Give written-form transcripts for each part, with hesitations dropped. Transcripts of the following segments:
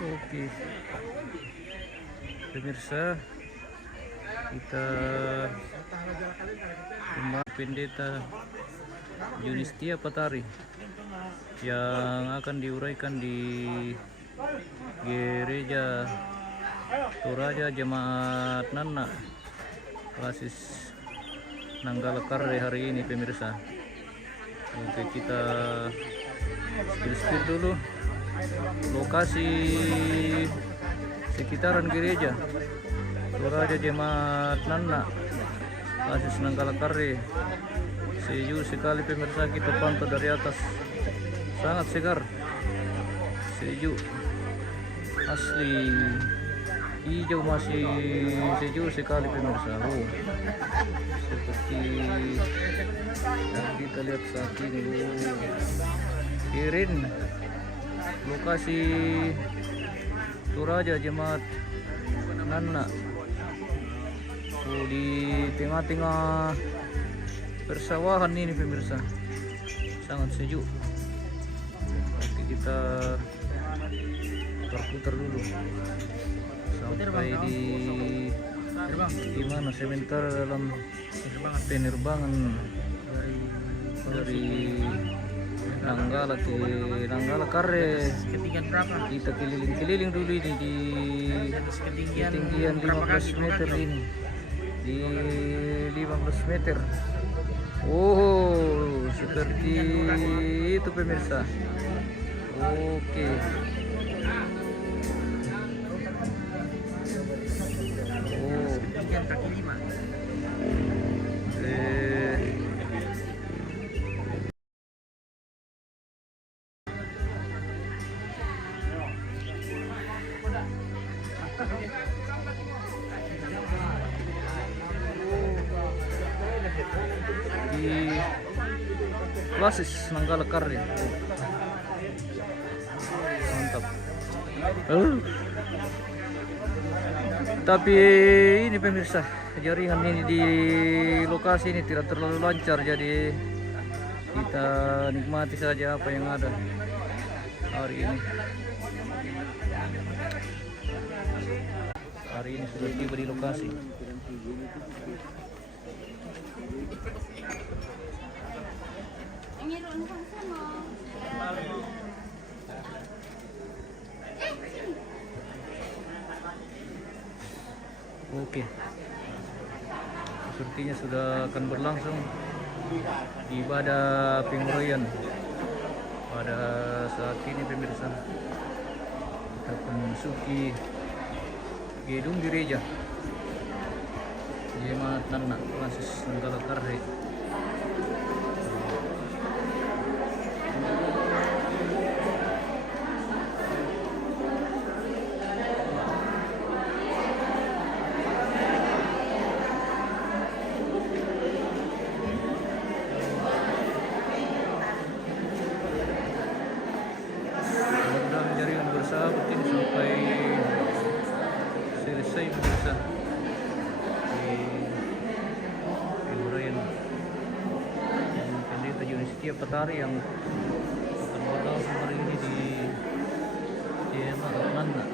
Oke, pemirsa, kita Rumah Pendeta Yunistia Patari yang akan diuraikan di Gereja Toraja Jemaat Nana Basis Nanggala Karre hari ini, pemirsa. Oke, kita spill dulu lokasi sekitaran gereja Toraja Jemaat Nana Basis Nanggala Karre. Sejuk sekali, pemirsa, kita pantau dari atas, sangat segar, sejuk asli, hijau, masih sejuk sekali, pemirsa. Seperti yang kita lihat saat ini. Kirin lokasi Toraja Jemaat Nana di tengah-tengah persawahan ini, pemirsa, sangat sejuk. Oke, kita putar dulu sampai di mana, sementara dalam penerbangan dari Nanggala ke Nanggala Karre. Kita keliling dulu ini di ketinggian 15 meter ini, di 15 meter. Oh, seperti itu, pemirsa. Oke. Oh, kaki 5. Di Basis Nanggala Karre. Mantap. Tapi ini, pemirsa, jaringan ini di lokasi ini tidak terlalu lancar, jadi kita nikmati saja apa yang ada hari ini. Hari ini sudah tiba di lokasi. Oke, sepertinya sudah akan berlangsung ibadah penguraian pada saat ini, pemirsa. Kita memasuki gedung gereja Jemaat Nana Basis Nanggala Karre. Mudah-mudahan jaringan bersahabat ini sampai selesai, pemirsa, di penguraian Pendeta Yunistia Patari yang akan berlangsung hari ini di Jemaat Nana.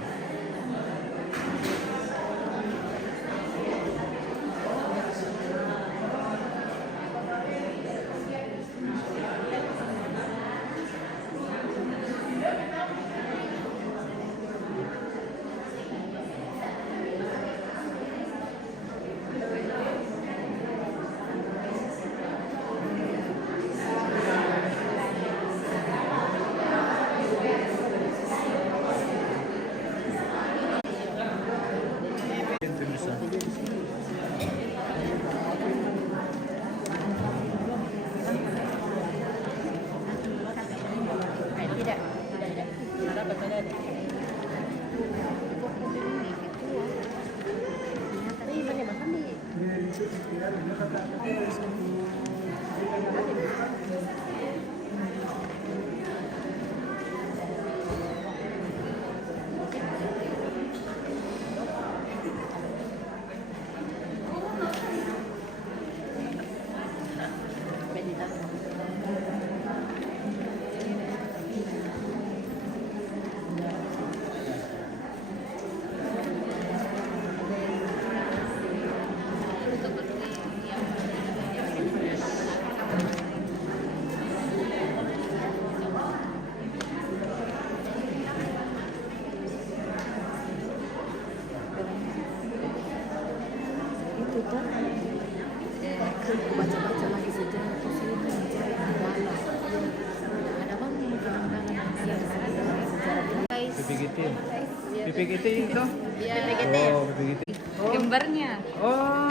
PPKT. PPKT itu? Iya, PPKT. Oh, PPKT. Kembarnya. Oh,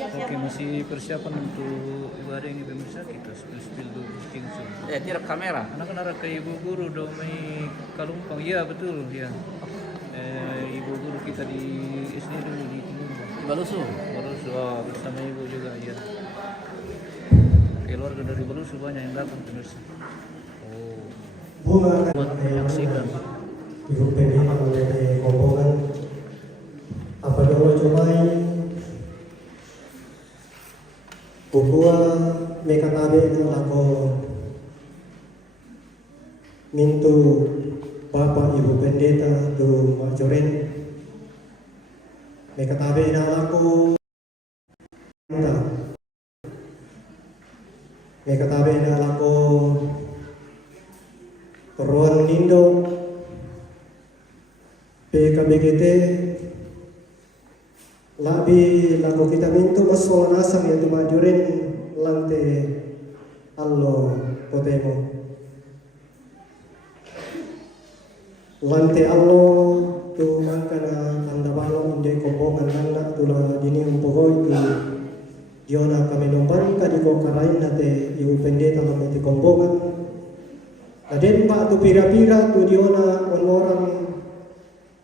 oke, masih persiapan untuk ibadah ini pemirsa, kita spill dulu langsung. Tidak kamera. Anak-anak ke ibu guru domai Kalumpang, iya betul ya. Ibu guru kita di SD dulu di Timur. Balusu. Balusu, bersama ibu juga ya. Keluarga dari Balusu banyak yang datang pemirsa. Oh, Bunga buat menyaksikan. ibu pendeta menjadi rombongan apa dulu cumai bukua mekatabe itu aku mintu bapak ibu pendeta tu majoren mekatabe na aku mekatabe na aku ruang nindo PKBGT labi lagu kita mintu masuk nasam yaitu majurin lante allo potemo lante allo tu mangkana anda balo inde kombongan anak tula dini umpogoi tu diona kami nomban kadi ko karain nate ibu pendeta lamete kombongan aden pak tu pira-pira tu diona orang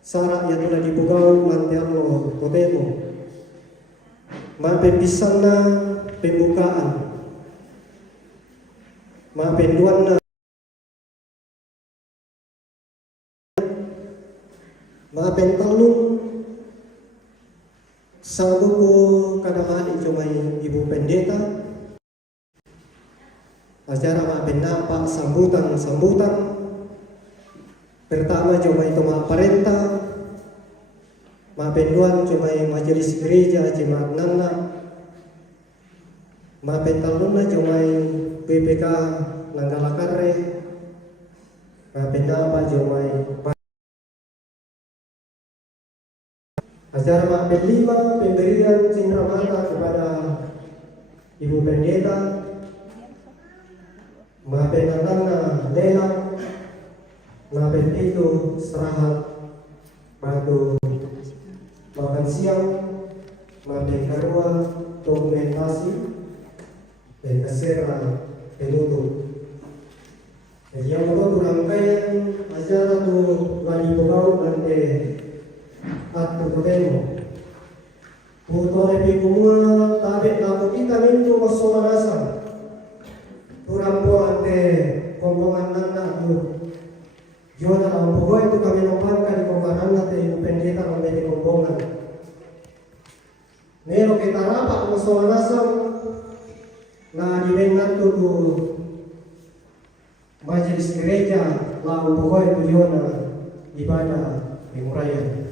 Sara yang telah dibugau mantialo potemo ma pempisan na pembukaan ma penduan na ma pentalung sa buku kadang-kadang cumai ibu pendeta acara ma penapa sambutan pertama cuma itu ma parenta ma penduan cuma majelis gereja jemaat nana ma pentaluna cuma BPK Nanggalakarre ma penapa cuma acara ma penlima pemberian cendramata kepada ibu pendeta ma penanana lelang Maben itu serahat batu makan siang maben karua dokumentasi dan kesera penutup. Jadi yang itu rangkaian acara tu wali bogau nanti atu kutemu. Puto lepi kumua tabe laku kita mintu masuk manasa. Turampo ante kombongan nana tu. Jona dalam pokok itu kami nompankan di komparan nanti ibu pendeta menjadi rombongan. Nero kita rapat masuk nasam, nah di bengan tu majelis gereja lalu pokok itu Jona ibadah pengurayan.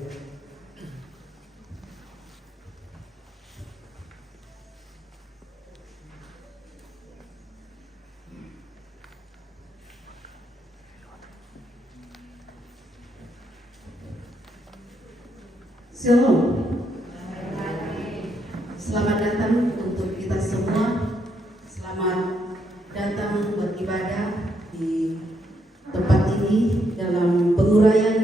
Shalom. Selamat datang untuk kita semua. Selamat datang beribadah di tempat ini dalam penguraian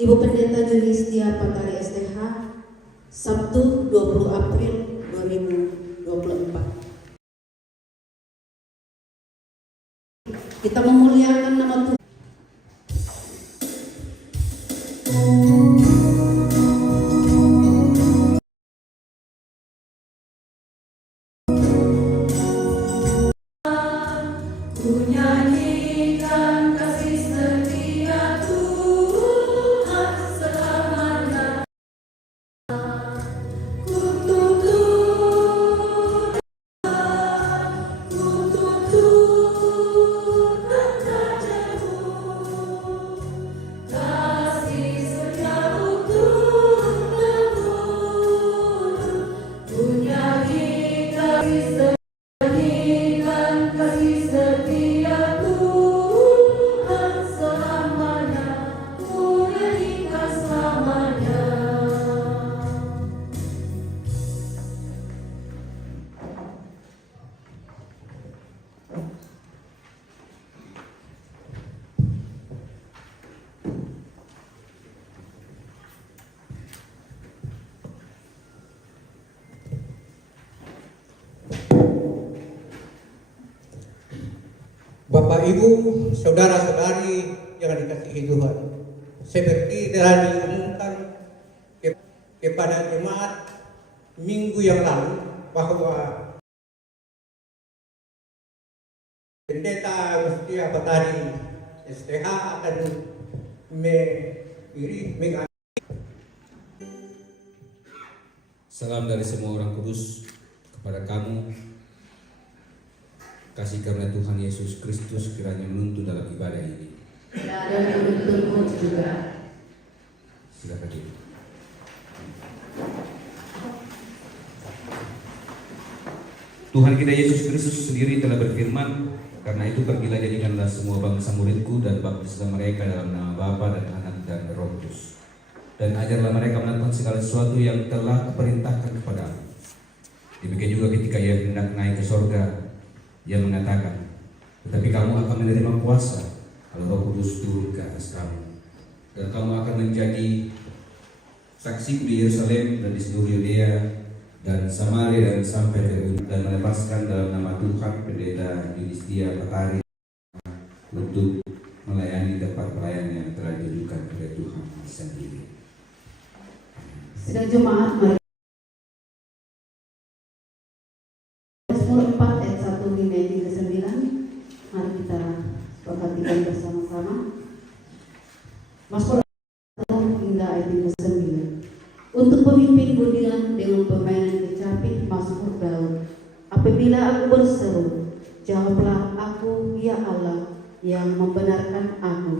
Ibu Pendeta Julistia Patari STH Sabtu 20 April 2024. Kita memuliakan nama Tuhan. Bapak Ibu, saudara-saudari yang dikasihi Tuhan, seperti telah diumumkan kepada jemaat minggu yang lalu bahwa Pendeta Mustia Batari STH akan mengambil. Salam dari semua orang kudus kepada kamu. Kasih karunia Tuhan Yesus Kristus kiranya menuntun dalam ibadah ini. Dan untukmu juga. Silakan duduk. Tuhan kita Yesus Kristus sendiri telah berfirman, karena itu pergilah jadikanlah semua bangsa muridku dan baptislah mereka dalam nama Bapa dan Anak dan Roh Kudus. Dan ajarlah mereka melakukan segala sesuatu yang telah kuperintahkan kepadamu. Demikian juga ketika ia hendak naik ke sorga, ia mengatakan, tetapi kamu akan menerima kuasa kalau Roh Kudus turun ke atas kamu, dan kamu akan menjadi saksi di Yerusalem dan di seluruh Yudea dan Samaria dan sampai ke ujung, dan melepaskan dalam nama Tuhan Pendeta Yudhistia Batari untuk melayani tempat pelayanan yang telah ditujukan oleh Tuhan sendiri. Sidang jemaat, mari Mazmur 4 ayat 1 hingga ayat 9. Mari kita perhatikan bersama-sama. Mazmur 1 hingga ayat 9. Untuk pemimpin gundilan dengan permainan kecapi Mazmur Daud. Apabila aku berseru, jawablah aku, ya Allah, yang membenarkan aku.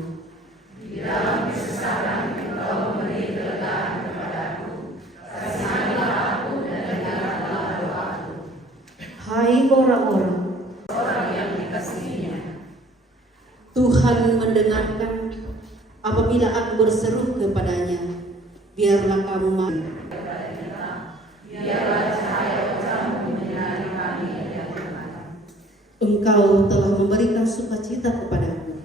Di dalam kesesakan Engkau memberi kelegaan kepadaku. Kasihanilah aku dan dengarlah doaku. Hai orang-orang yang dikasihinya, Tuhan mendengarkan apabila aku berseru kepadanya. Biarlah kamu mati. biarlah cahaya wajahmu menyinari kami ya Tuhan. Engkau telah memberikan sukacita kepadaku,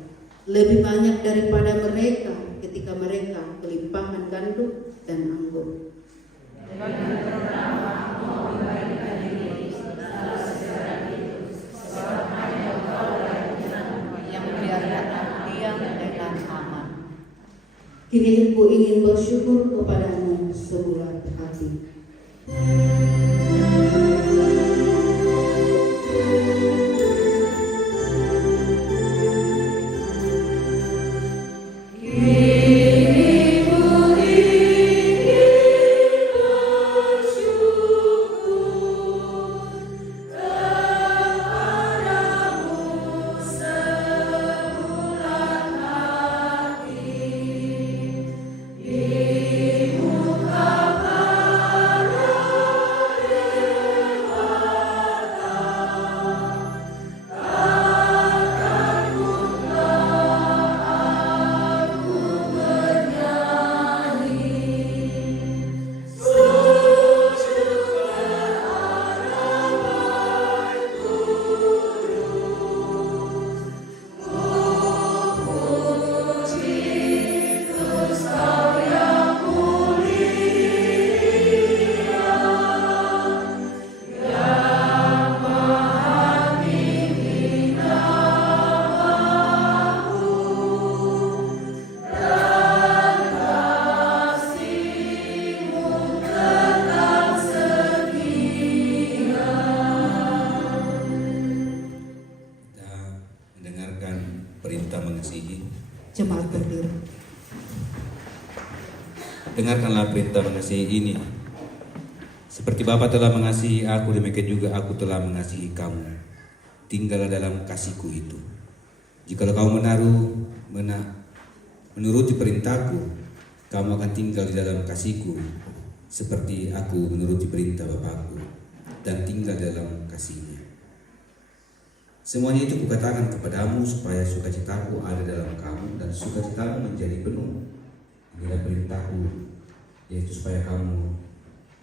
lebih banyak daripada mereka ketika mereka kelimpahan gandum dan anggur. Yang membiarkan aku diam dengan aman. Kini aku ingin bersyukur kepadamu sebulan hati. Jemaat berdiri. Dengarkanlah perintah mengasihi ini. Seperti Bapa telah mengasihi aku, demikian juga aku telah mengasihi kamu. Tinggallah dalam kasihku itu. Jikalau kamu menuruti perintahku, kamu akan tinggal di dalam kasihku, seperti aku menuruti perintah Bapakku dan tinggal dalam kasihnya. Semuanya itu kukatakan kepadamu supaya sukacitaku ada dalam kamu dan sukacitamu menjadi penuh. Inilah perintahku, yaitu supaya kamu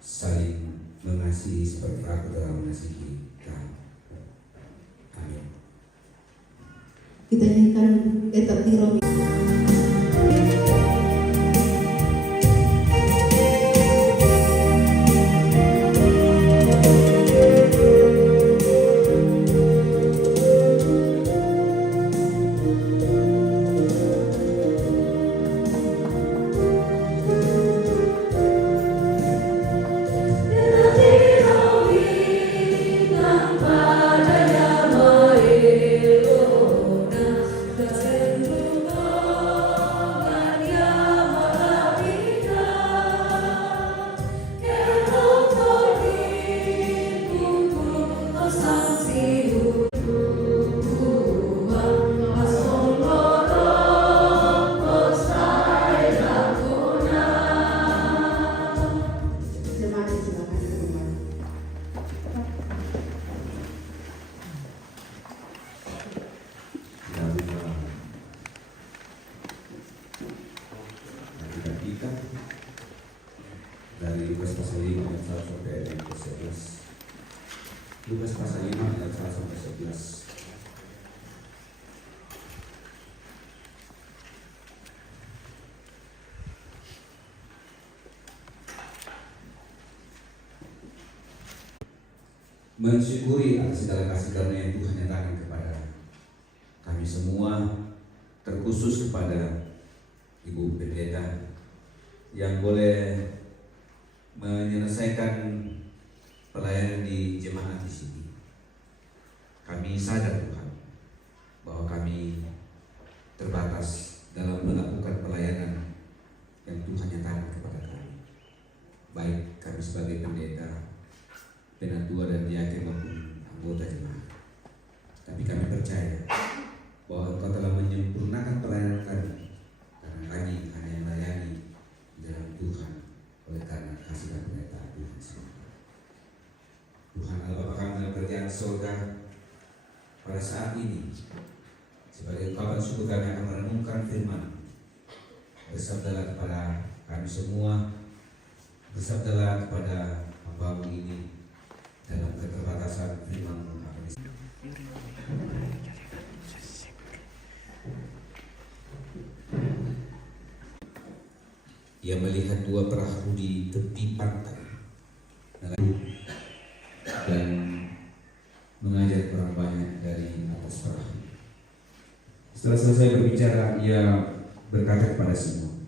saling mengasihi seperti aku telah mengasihi kamu. Amin. Kita nyanyikan Eta Tiro. 1 sampai ayat yang ke-11. Lukas pasal 5 ayat 1 sampai 11. Mensyukuri atas segala kasih karunia yang Tuhan nyatakan kepada kami semua, terkhusus kepada Ibu Pendeta yang boleh menyelesaikan pelayanan di jemaat di sini. Kami sadar Tuhan bahwa kami terbatas dalam melakukan pelayanan yang Tuhan nyatakan kepada kami, baik kami sebagai pendeta, penatua dan diaken maupun anggota jemaat. Tapi kami percaya bahwa Engkau telah menyempurnakan pelayanan kami, karena kami hanya melayani dalam Tuhan oleh karena kasih dan penyertaan Tuhan semata. Tuhan Allah Bapa kami dalam kerjaan surga pada saat ini, sebagai ungkapan syukur kami akan merenungkan firman. Bersabdalah kepada kami semua, bersabdalah kepada hamba-Mu ini dalam keterbatasan firman-Mu. Ia melihat 2 perahu di tepi pantai dan mengajar orang banyak dari atas perahu. Setelah selesai berbicara, ia berkata kepada Simon,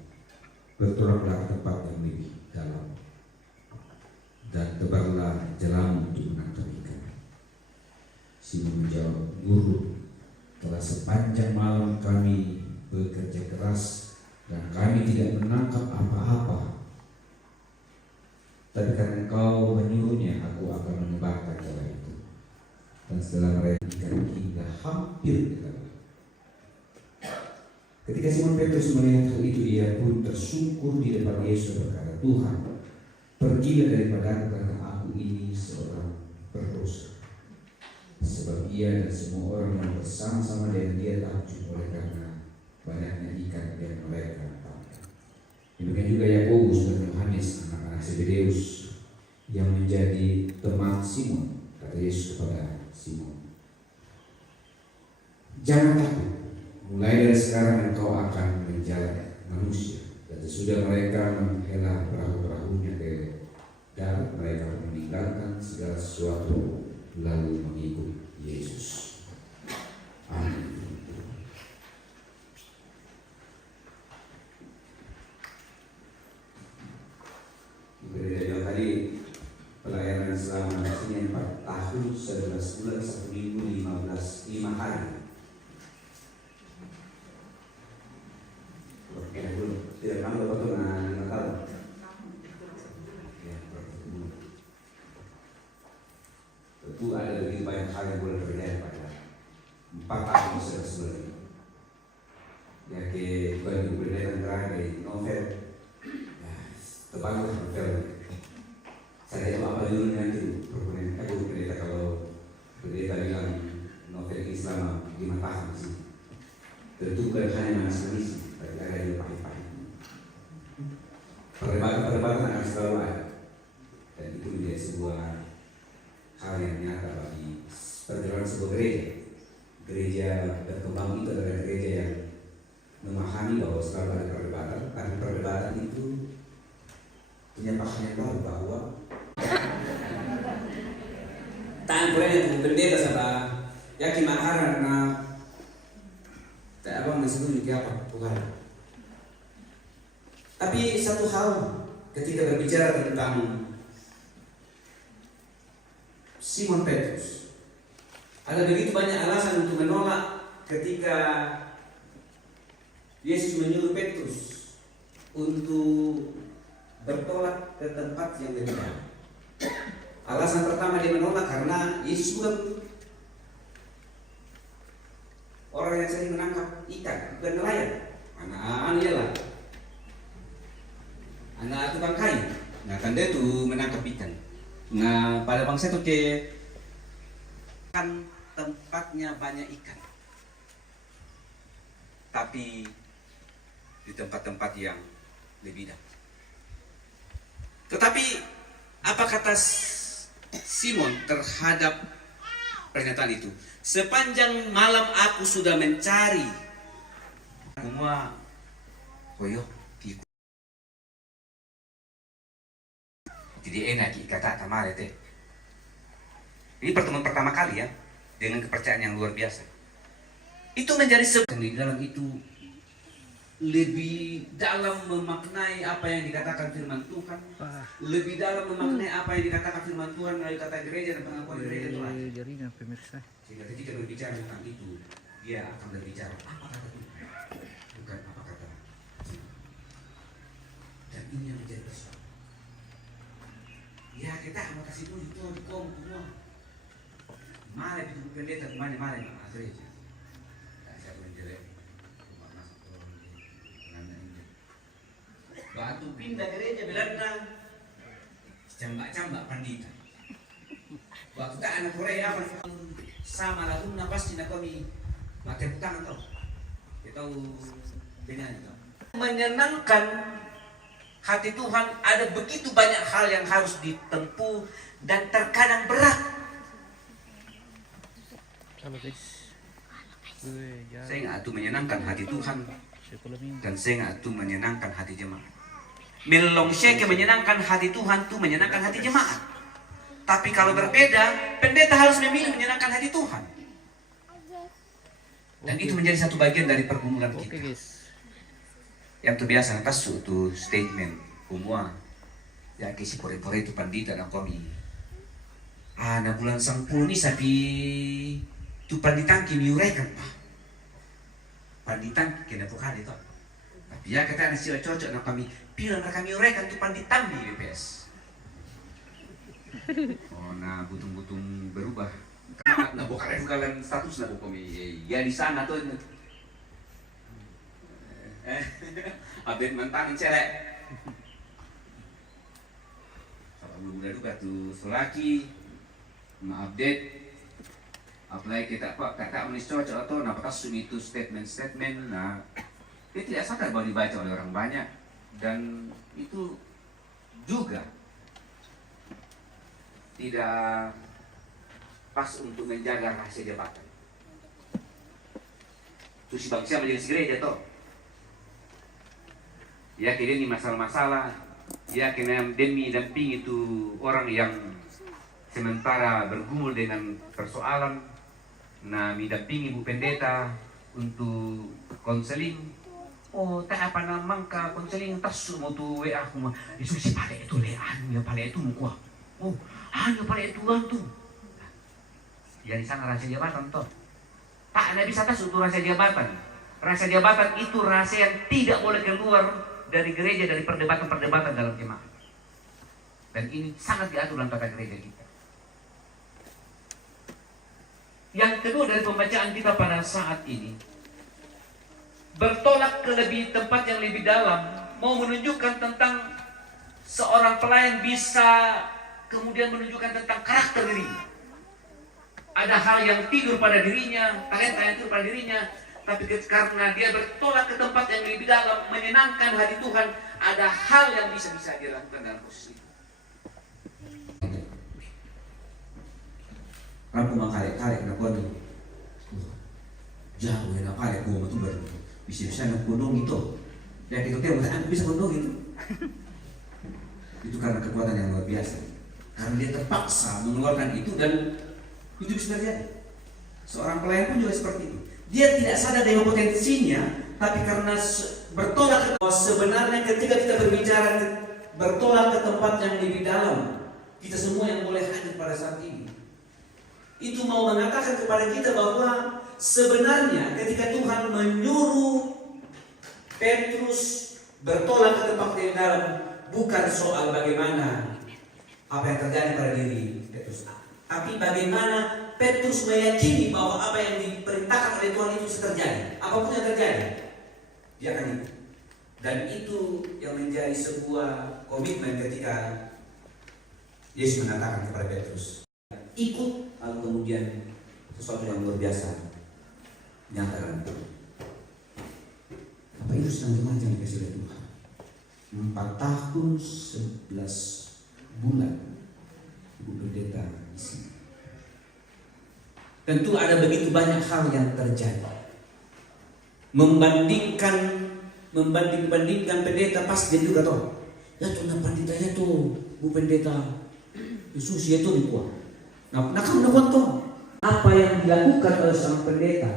"Bertolaklah ke tempat yang lebih dalam dan tebarlah jalamu untuk menangkap ikan." Simon menjawab, "Guru, telah sepanjang malam kami bekerja keras dan kami tidak menangkap apa-apa. Tapi karena Engkau menyuruhnya, aku akan menebarkan jala itu." Dan setelah mereka ikan hingga hampir tenggelam. Ketika Simon Petrus melihat hal itu, ia pun tersungkur di depan Yesus dan berkata, "Tuhan, pergilah daripadaku karena aku ini seorang berdosa." Sebab ia dan semua orang yang bersama-sama dengan dia takjub oleh karena banyaknya ikan yang mereka tangkap. Demikian juga Yakobus dan Yohanes, anak-anak Zebedeus, yang menjadi teman Simon. Kata Yesus kepada Simon, "Jangan takut, mulai dari sekarang engkau akan menjadi manusia." Dan sesudah mereka menghela perahu-perahunya ke darat, mereka meninggalkan segala sesuatu lalu mengikut Yesus. Amin. Gereja tadi pelayanan selama ini 4 tahun 11 bulan 1 minggu 5 hari. Oke, belum tidak tahu berapa tuh Natal. Ya, tentu ada lebih banyak hal yang boleh terjadi pada 4 tahun 11 bulan ini. Ya, ke bagi pendeta terakhir di novel. Tebanglah novel. Saya itu apa judulnya itu? Aku pendeta, kalau pendeta bilang novel Islam 5 tahun sih. Tentu bukan hanya manis-manis, tapi ada yang pahit-pahit. Perdebatan akan selalu ada, dan itu menjadi sebuah hal yang nyata bagi perjalanan sebuah gereja. Gereja berkembang itu adalah gereja yang memahami bahwa selalu ada perdebatan, tapi perdebatan itu punya paham yang baru bahwa tangan boleh itu pendeta sama yakin makaran na tak abang masih tunjuk apa bukan. Tapi satu hal ketika berbicara tentang Simon Petrus, ada begitu banyak alasan untuk menolak ketika Yesus menyuruh Petrus untuk bertolak ke tempat yang lebih jauh. Alasan pertama dia menolak karena Yesus bukan orang yang sering menangkap ikan, bukan nelayan. Anak ialah anak tukang kayu. Nah, kan dia tuh menangkap ikan. Nah, pada bangsa itu kan tempatnya banyak ikan, tapi di tempat-tempat yang lebih jauh. Tetapi Apa kata Simon terhadap pernyataan itu? Sepanjang malam aku sudah mencari. Semua koyo tiku. Jadi enak kata kemarin teh. Ini pertemuan pertama kali ya, dengan kepercayaan yang luar biasa. Itu menjadi sebuah di dalam itu lebih dalam memaknai apa yang dikatakan firman Tuhan, lebih dalam memaknai apa yang dikatakan firman Tuhan melalui kata gereja dan pengakuan gereja Tuhan. Jaringan pemirsa. Sehingga ketika berbicara tentang itu, dia akan berbicara apa kata Tuhan, bukan apa kata. Dan ini yang menjadi persoalan. Ya kita mau kasih puji Tuhan kau semua. Mana itu pendeta kemana mana gereja. Saya menjelek. Waktu pindah gereja Belanda, cambak-cambak pandita. Waktu tak anak Korea sama lagunya pasti nak kami pakai tangan tau. Kita tahu dengan itu. Menyenangkan hati Tuhan, ada begitu banyak hal yang harus ditempuh dan terkadang berat. Halo guys. Saya nggak tuh menyenangkan hati Tuhan dan saya nggak tuh menyenangkan hati jemaat. Melong syeke menyenangkan hati Tuhan tuh menyenangkan hati jemaat. Tapi kalau berbeda, pendeta harus memilih menyenangkan hati Tuhan. Dan itu menjadi satu bagian dari pergumulan kita. Yang terbiasa atas suatu statement semua. Ya kisi pore-pore itu pandita dan kami. Na bulan 10 ni sapi tu panditan kini urekan pa. Panditan kena pokali to. Tapi ya kata nasi cocok na kami. Pila na kami urekan tu panditan di BPS. Oh, nah butung-butung berubah. Nah, bukan bukan status na kami. Ya di sana tuh. Update mentang celek. Kalau belum juga tuh selaki update. Apalagi kita pak kata menis cocok atau nah pas itu statement. Nah, dia tidak sadar bahwa dibaca oleh orang banyak dan itu juga tidak pas untuk menjaga rahasia jabatan. Itu si bangsa menjadi gereja toh. Ya kini ini masalah-masalah. Ya kena demi damping itu orang yang sementara bergumul dengan persoalan. Nah, mendampingi ibu pendeta untuk konseling. Oh, tak apa namang ka konseling tas mo tu WA ko mo. Isu si pale itu lean, ya pale itu mo ko. Oh, hanya pale itu tuh. Ya di sana rahasia jabatan toh. Tak ada bisa tas untuk rahasia jabatan. Rahasia jabatan itu rahasia yang tidak boleh keluar dari gereja, dari perdebatan-perdebatan dalam jemaat. Dan ini sangat diatur dalam tata gereja kita. Yang kedua dari pembacaan kita pada saat ini, bertolak ke tempat yang lebih dalam, mau menunjukkan tentang seorang pelayan bisa kemudian menunjukkan tentang karakter dirinya. Ada hal yang tidur pada dirinya, talenta yang tidur pada dirinya, tapi karena dia bertolak ke tempat yang lebih dalam, menyenangkan hati Tuhan, ada hal yang bisa dia lakukan dalam proses itu. Aku mau karek nak kau ni, jauh ya nak karek gua tu ber, bisa nak kondong itu, dan itu dia aku bisa kondong itu. Itu karena kekuatan yang luar biasa, karena dia terpaksa mengeluarkan itu dan itu bisa terjadi. Seorang pelayan pun juga seperti itu. Dia tidak sadar dengan potensinya, tapi karena bertolak ke sebenarnya ketika kita berbicara bertolak ke tempat yang lebih dalam, kita semua yang boleh hadir pada saat ini. Itu mau mengatakan kepada kita bahwa sebenarnya ketika Tuhan menyuruh Petrus bertolak ke tempat yang dalam, bukan soal bagaimana apa yang terjadi pada diri Petrus, tapi bagaimana Petrus meyakini bahwa apa yang diperintahkan oleh Tuhan itu bisa terjadi. Apapun yang terjadi, dia akan ikut. Dan itu yang menjadi sebuah komitmen ketika Yesus mengatakan kepada Petrus, ikut, lalu kemudian sesuatu yang luar biasa nyatakan. Apa itu sedang jemaat yang dikasih oleh Tuhan? 4 tahun 11 bulan tentu ada begitu banyak hal yang terjadi. Membandingkan pendeta pas dia juga toh. Ya tuh na pendetanya tuh, Bu Pendeta Yesus ya tuh dikuat. Nah kamu nak toh apa yang dilakukan oleh seorang pendeta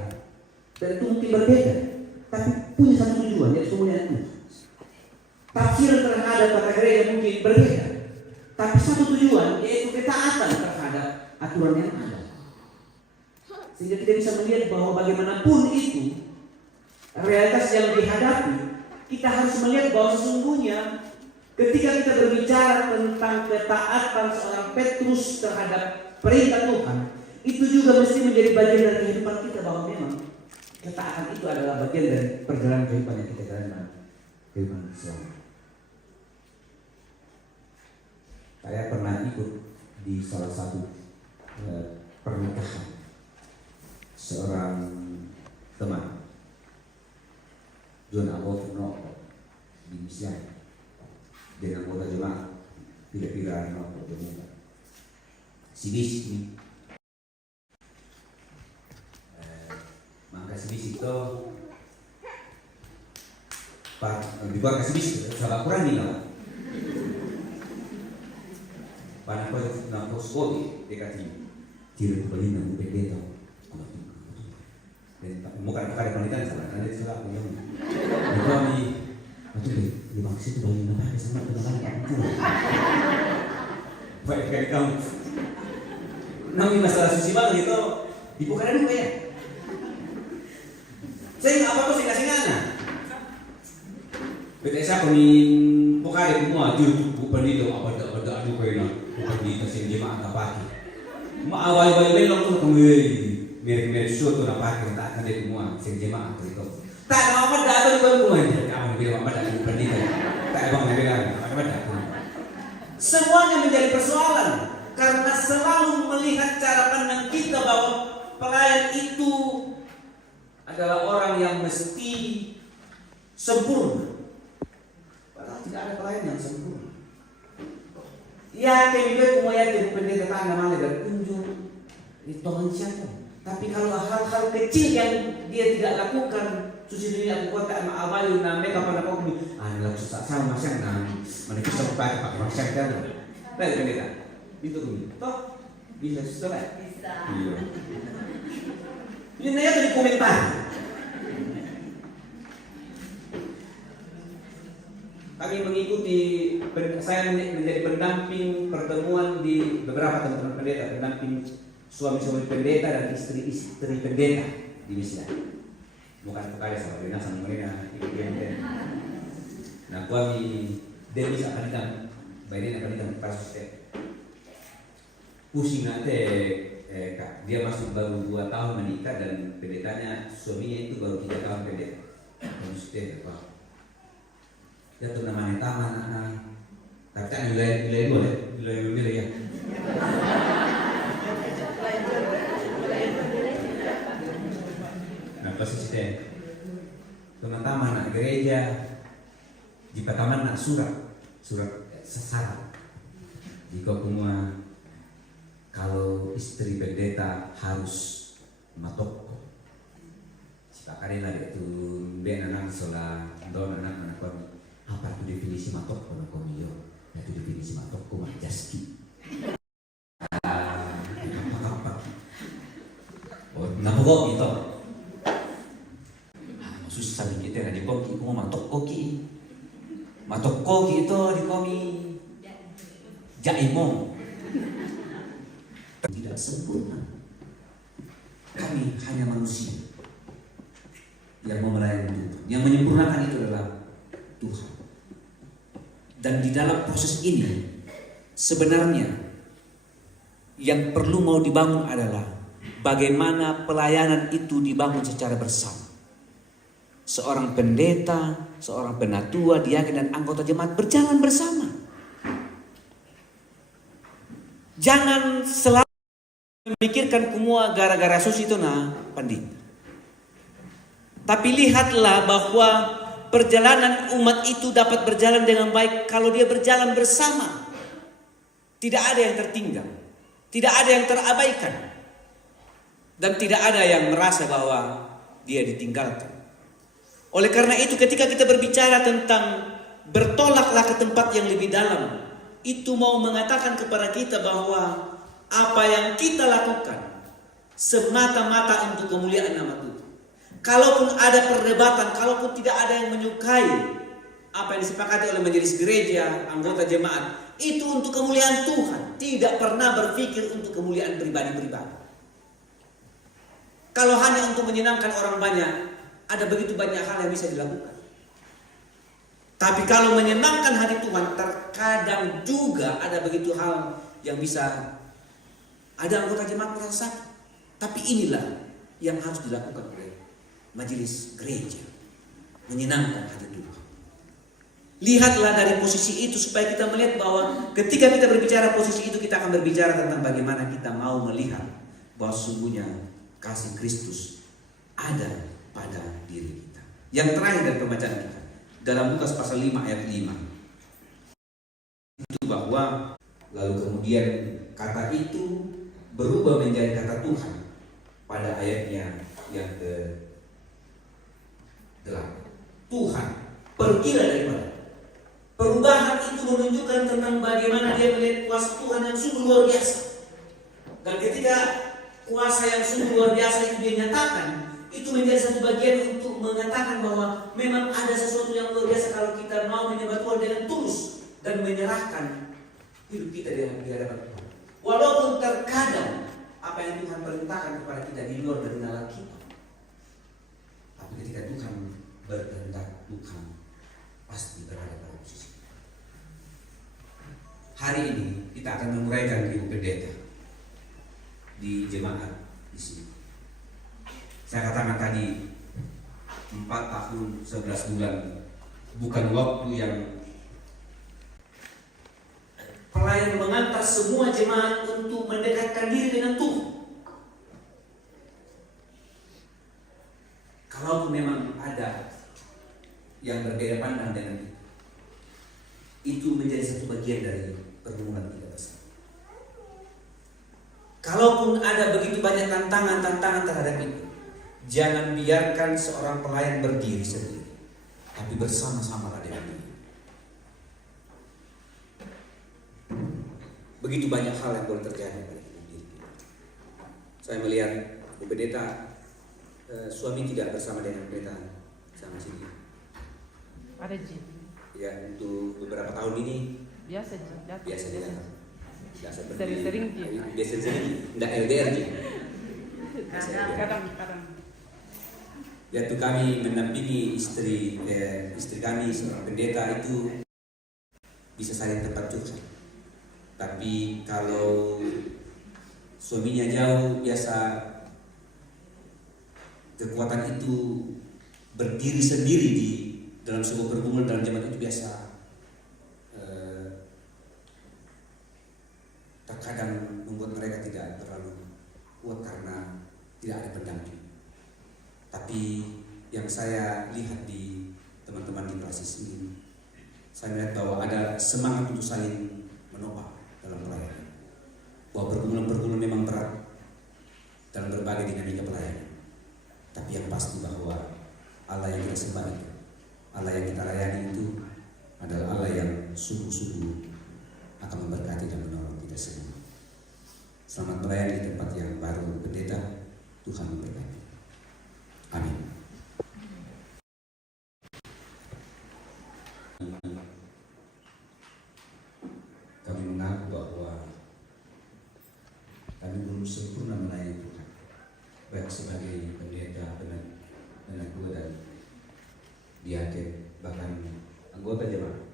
tentu mungkin berbeda, tapi punya satu tujuan, yaitu kemuliaan Tuhan. Tafsiran terhadap kata gereja mungkin berbeda, tapi satu tujuan, yaitu ketaatan terhadap aturan yang ada. Sehingga kita bisa melihat bahwa bagaimanapun itu realitas yang dihadapi, kita harus melihat bahwa sesungguhnya ketika kita berbicara tentang ketaatan seorang Petrus terhadap perintah Tuhan, itu juga mesti menjadi bagian dari kehidupan kita, bahwa memang ketaatan itu adalah bagian dari perjalanan kehidupan yang kita jalani, kehidupan selama. Saya pernah ikut di salah satu pernikahan seorang teman, John Abono di Misalnya, dengan anggota jemaat tidak jemaat. Si ini, maka si itu di bawah kasih salah kurang nih lah. Pada kau nak sekali dekat ini, tidak kembali nak pendeta. Dan bukan ada penelitian salah, ada salah punya. Kami itu maksud bagi nama sama dengan aku. Baik kali kamu. Nami masalah susi banget itu dibuka dulu ya. Saya nggak apa-apa sih kasih ngana. Betul saya pemin buka deh semua bukan itu apa aduh kayaknya bukan di tasnya jemaat apa lagi. Awal belok tuh kembali. Mirip suatu nampak kita akan dari semua jemaat itu. Tak apa dah tu semuanya. Kamu bilang apa dah pendidikan. Tak abang bilang apa dah. Semuanya menjadi persoalan karena selalu melihat cara pandang kita bahwa pelayan itu adalah orang yang mesti sempurna. Padahal tidak ada pelayan yang sempurna. Ya, kami mau yakin pendeta tangga mana berkunjung di Tuhan siapa. Tapi kalau hal-hal kecil yang dia tidak lakukan, suci dunia aku kota sama abayu na mereka pada kau ni, lalu susah sama macam na, mana kita pakai macam kan, lalu pendeta, itu tu, toh bisa susah kan? Bisa. Iya. Ini nanya dari komentar. Kami mengikuti, saya menjadi pendamping pertemuan di beberapa teman-teman pendeta, pendamping suami-suami pendeta dan istri-istri pendeta di Misalnya. Bukan kepada sama Rina sama Marina ikut dia. Nah, kami Demis akan datang, Biden akan datang kasus pusing nanti kak. Dia masuk baru 2 tahun menikah dan pendetanya suaminya itu baru 3 tahun pendeta. Maksudnya apa? Dia tuh namanya taman anak. Tapi kan wilayah ya. Posisi teman-teman anak gereja jika taman nak surat sesara jika semua kalau istri pendeta harus matok jika karena itu ben anak solah don anak kami apa itu definisi matok pada kami yo itu definisi matok kumah jaski apa oh napok itu susah kita di koki, mau matok koki itu di komi jaimong tidak sempurna. Kami hanya manusia yang mau melayani Tuhan. Yang menyempurnakan itu adalah Tuhan. Dan di dalam proses ini sebenarnya yang perlu mau dibangun adalah bagaimana pelayanan itu dibangun secara bersama. Seorang pendeta, seorang penatua, diaken dan anggota jemaat berjalan bersama. Jangan selalu memikirkan semua gara-gara susi itu nah pandit. Tapi lihatlah bahwa perjalanan umat itu dapat berjalan dengan baik kalau dia berjalan bersama. Tidak ada yang tertinggal, tidak ada yang terabaikan. dan tidak ada yang merasa bahwa dia ditinggalkan. Oleh karena itu ketika kita berbicara tentang bertolaklah ke tempat yang lebih dalam, itu mau mengatakan kepada kita bahwa apa yang kita lakukan semata-mata untuk kemuliaan nama Tuhan. Kalaupun ada perdebatan, kalaupun tidak ada yang menyukai apa yang disepakati oleh majelis gereja, anggota jemaat, itu untuk kemuliaan Tuhan. Tidak pernah berpikir untuk kemuliaan pribadi-pribadi. Kalau hanya untuk menyenangkan orang banyak, ada begitu banyak hal yang bisa dilakukan. Tapi kalau menyenangkan hati Tuhan, terkadang juga ada begitu hal yang bisa ada anggota jemaat merasa sakit. Tapi inilah yang harus dilakukan oleh majelis gereja, menyenangkan hati Tuhan. Lihatlah dari posisi itu supaya kita melihat bahwa ketika kita berbicara posisi itu, kita akan berbicara tentang bagaimana kita mau melihat bahwa sungguhnya kasih Kristus ada pada diri kita. Yang terakhir dari pembacaan kita dalam Lukas pasal 5 ayat 5 itu bahwa lalu kemudian kata itu berubah menjadi kata Tuhan pada ayatnya yang ke-8. Tuhan pergilah daripada. Perubahan itu menunjukkan tentang bagaimana dia melihat kuasa Tuhan yang sungguh luar biasa. Dan ketika kuasa yang sungguh luar biasa itu dia nyatakan, itu menjadi satu bagian untuk mengatakan bahwa memang ada sesuatu yang luar biasa kalau kita mau menyembah Tuhan dengan tulus dan menyerahkan hidup kita di hadapan Tuhan. Walaupun terkadang apa yang Tuhan perintahkan kepada kita di luar dari nalar kita, tapi ketika Tuhan berkehendak, Tuhan pasti berada pada posisi. Hari ini kita akan menguraikan Ibu Pendeta di jemaat di sini. Saya katakan tadi 4 tahun 11 bulan bukan waktu yang pelayan mengantar semua jemaat untuk mendekatkan diri dengan Tuhan. Kalau memang ada yang berbeda pandang dengan itu menjadi satu bagian dari pergumulan kita bersama. Kalaupun ada begitu banyak tantangan-tantangan terhadap itu, jangan biarkan seorang pelayan berdiri sendiri, tapi bersama-sama dengan dia. Begitu banyak hal yang boleh terjadi pada diri kita. Saya melihat Ibu Pendeta suami tidak bersama dengan pendeta sama sini. Ada Ji. Ya, untuk beberapa tahun ini Biasa Ji. biasa datang. Sering-sering Ji. Biasa-sering enggak LDR Ji. Kadang-kadang. Yaitu kami mendampingi istri kami seorang pendeta itu bisa saling tempat curhat. Tapi kalau suaminya jauh, biasa kekuatan itu berdiri sendiri di dalam sebuah pergumulan dalam jemaat itu biasa terkadang membuat mereka tidak terlalu kuat karena tidak ada pendamping. Tapi yang saya lihat di teman-teman di prasis ini, saya melihat bahwa ada semangat untuk saling menopang dalam pelayanan. Bahwa pergumulan-pergumulan memang berat dalam berbagai dinamika pelayanan. Tapi yang pasti bahwa Allah yang kita sembah itu, Allah yang kita layani itu adalah Allah yang sungguh-sungguh akan memberkati dan menolong kita semua. Selamat melayani di tempat yang baru pendeta. Tuhan memberkati. Amin. Kami mengaku bahwa kami belum sempurna melayani Tuhan, baik sebagai pendeta, penatua dan diaken, bahkan anggota jemaat.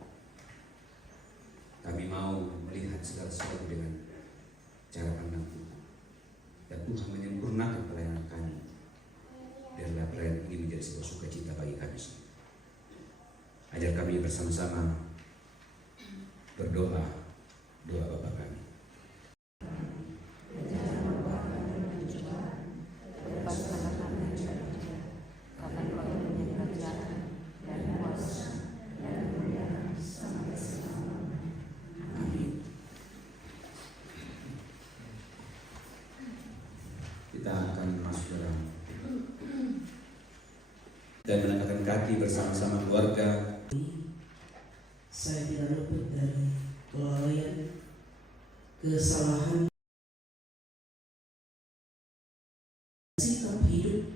Kami mau melihat segala sesuatu dengan cara pandang Tuhan, dan Tuhan menyempurnakan pelayanan kami. Biarlah pelayanan ini menjadi sebuah sukacita bagi kami semua. Ajar kami bersama-sama berdoa, doa Bapa kami. Kita kita akan masuk dalam dan menangkapkan kaki bersama-sama keluarga. Saya tidak luput dari kelalaian, kesalahan, sikap hidup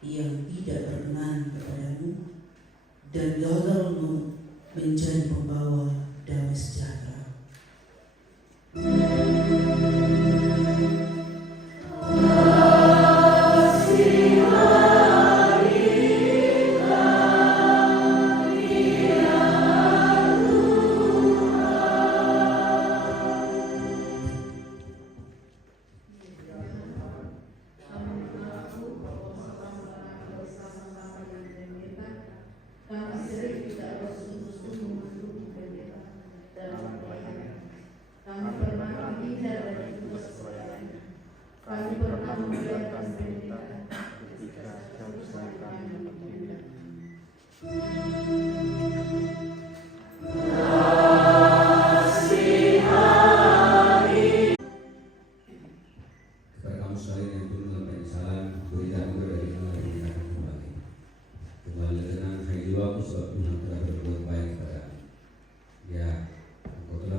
yang tidak berkenan kepadamu dan gagal menjadi pembawa damai sejahtera. Kepada kamu sekalian yang penuh dengan penyesalan, beri anugerah dari Allah yang akan kembali. Kembali tenang, hai jiwaku, sebab Tuhan telah berbuat baik kepadamu. Ya, engkau telah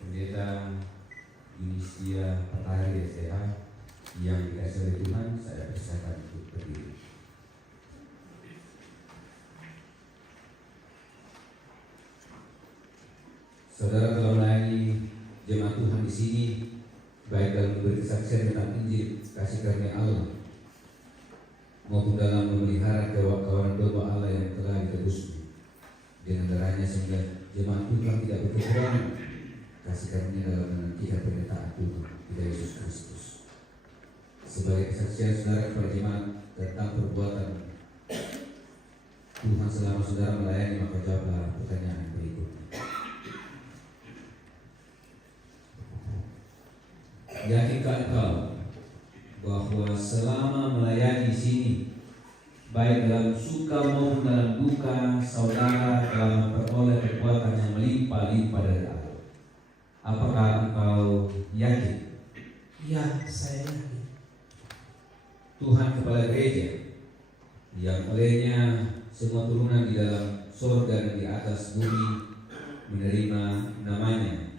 Pendeta Yunisia Patari SDA yang dikasih oleh Tuhan, saya persilakan untuk berdiri. Saudara telah melayani jemaat Tuhan di sini, baik dalam memberi kesaksian tentang Injil kasih karunia Allah maupun dalam memelihara kawan domba Allah yang telah ditebusnya dengan darahnya, sehingga jemaat Tuhan tidak berkekurangan kasih karunia dalam menantikan penyertaan Tuhan kita Yesus Kristus. Sebagai kesaksian saudara kepada jemaat tentang perbuatan Tuhan selama saudara melayani, maka jawablah pertanyaan berikut. Yakinkah engkau bahwa selama melayani di sini, baik dalam suka maupun dalam duka, saudara dalam memperoleh kekuatan yang melimpah-limpah dari Allah? Apakah engkau yakin? Ya, saya yakin. Tuhan Kepala Gereja yang olehnya semua turunan di dalam surga dan di atas bumi menerima namanya,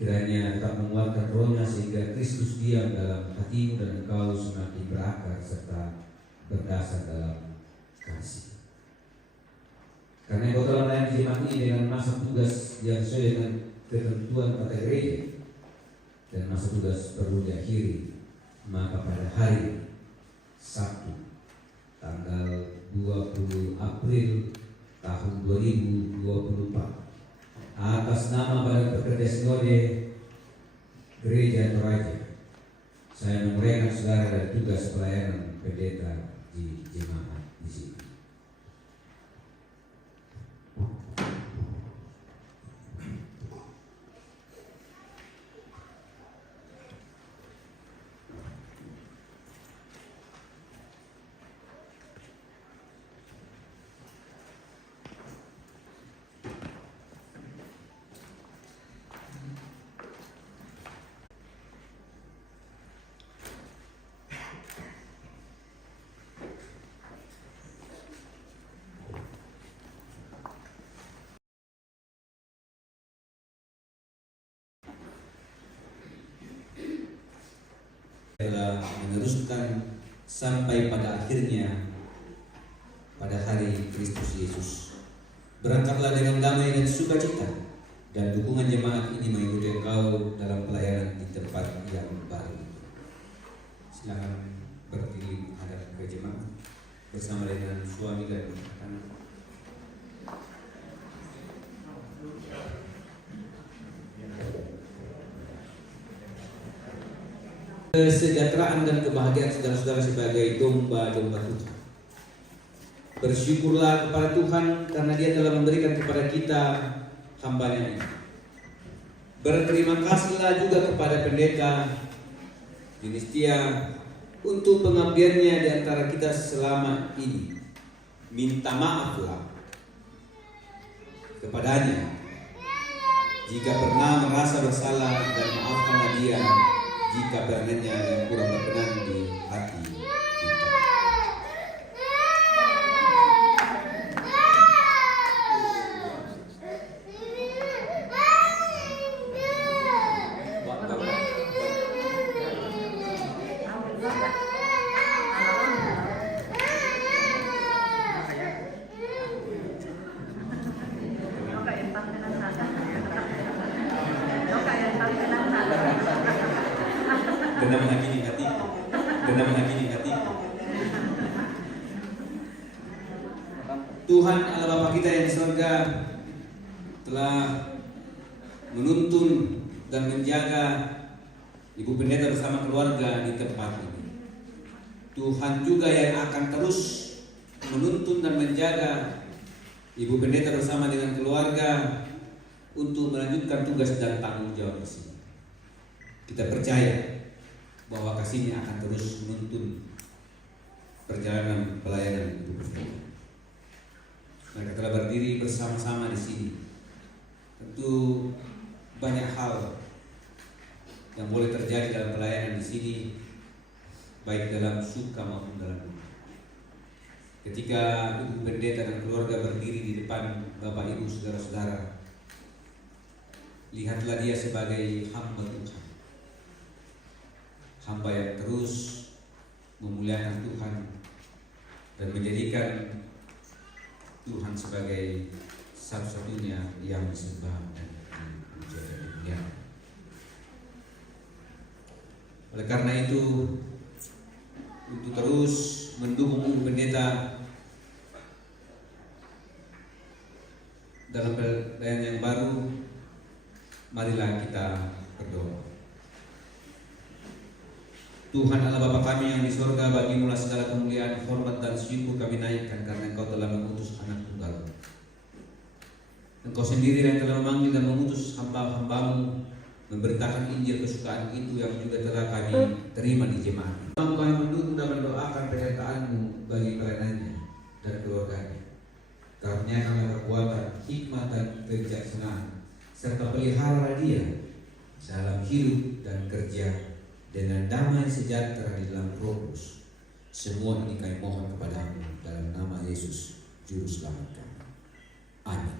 kiranya tetap menguatkan rohnya sehingga Kristus diam dalam hatimu dan engkau semakin berakar serta berdasar dalam kasih. Karena engkau telah melayani jemaat ini dengan masa tugas yang sesuai dengan ketentuan tata gereja dan masa tugas perlu diakhiri, maka pada hari Sabtu tanggal 20 April tahun 2024 atas nama Badan Pekerja Sinode Gereja Toraja, saya menguraikan saudara dari tugas pelayanan pendeta di jemaat di sini. telah meneruskan sampai pada akhirnya pada hari Kristus Yesus. Berangkatlah dengan damai dan sukacita, dan dukungan jemaat ini mengikuti engkau dalam pelayanan di tempat yang baru. Silakan berdiri menghadap ke jemaat bersama dengan suami dan anak. Kesejahteraan dan kebahagiaan saudara-saudara sebagai domba-domba Tuhan. Bersyukurlah kepada Tuhan karena Dia telah memberikan kepada kita hamba-Nya ini. Berterima kasihlah juga kepada pendeta Yunistia untuk pengabdiannya di antara kita selama ini. Minta maaflah kepadanya jika pernah merasa bersalah, dan maafkanlah dia jika peranannya yang kurang berkenan di hati kita. Kena menakini hatiku, kena menakini hatiku. Tuhan Allah Bapa kita yang di surga telah menuntun dan menjaga Ibu Pendeta bersama keluarga di tempat ini. Tuhan juga yang akan terus menuntun dan menjaga Ibu Pendeta bersama dengan keluarga untuk melanjutkan tugas dan tanggung jawab di sini. Kita percaya bahwa kasih-Nya akan terus menuntun perjalanan pelayanan Ibu Pendeta. Mereka telah berdiri bersama-sama di sini. Tentu banyak hal yang boleh terjadi dalam pelayanan di sini, baik dalam suka maupun dalam duka. Ketika Ibu Pendeta dan keluarga berdiri di depan Bapak Ibu saudara-saudara, lihatlah dia sebagai hamba Tuhan, hamba yang terus memuliakan Tuhan dan menjadikan Tuhan sebagai satu-satunya yang disembah dan dimuliakan. Oleh karena itu, untuk terus mendukung Ibu Pendeta dalam pelayanan yang baru, marilah kita berdoa. Tuhan Allah Bapa kami yang di surga, bagimu lah segala kemuliaan, hormat dan syukur kami naikkan karena Engkau telah mengutus anak tunggal. Engkau sendiri yang telah memanggil dan mengutus hamba-hambamu memberitakan Injil kesukaan itu yang juga telah kami terima di jemaat. Kami mendukung dan mendoakan penyertaan-Mu bagi pelayanannya dan keluarganya. Karuniakanlah kekuatan, hikmat dan kebijaksanaan, serta pelihara dia dalam hidup dan kerja dengan damai sejahtera di dalam Roh Kudus. Semua ini kami mohon kepadamu dalam nama Yesus Juru Selamat kami. Amin.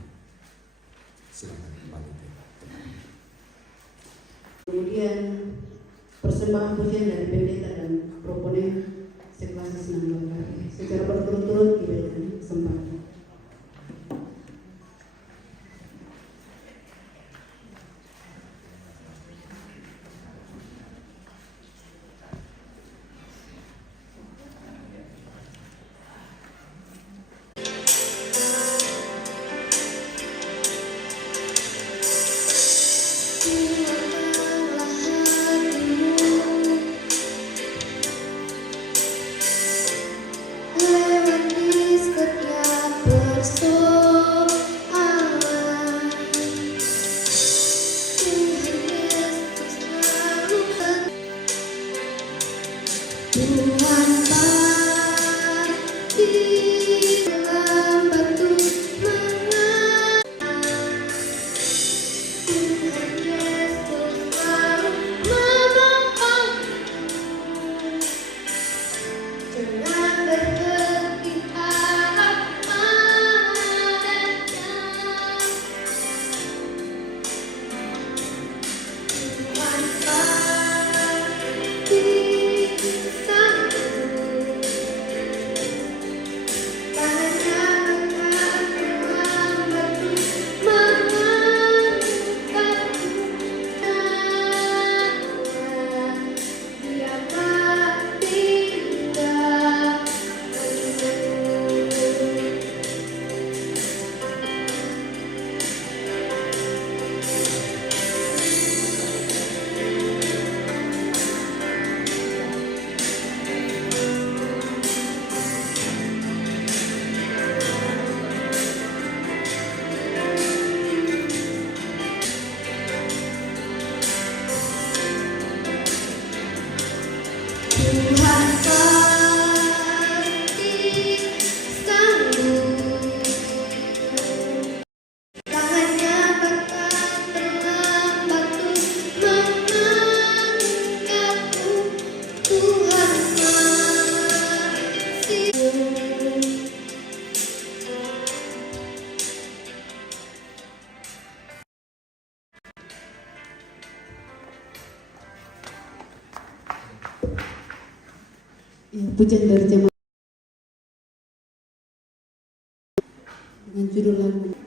Silakan kembali. Kemudian persembahan pujian dari pendeta dan proponen sekelas senang berkarya. Secara berturut-turut diberikan kesempatan. Lewati setiap Ya, pujian dari jemaat dengan judul lagu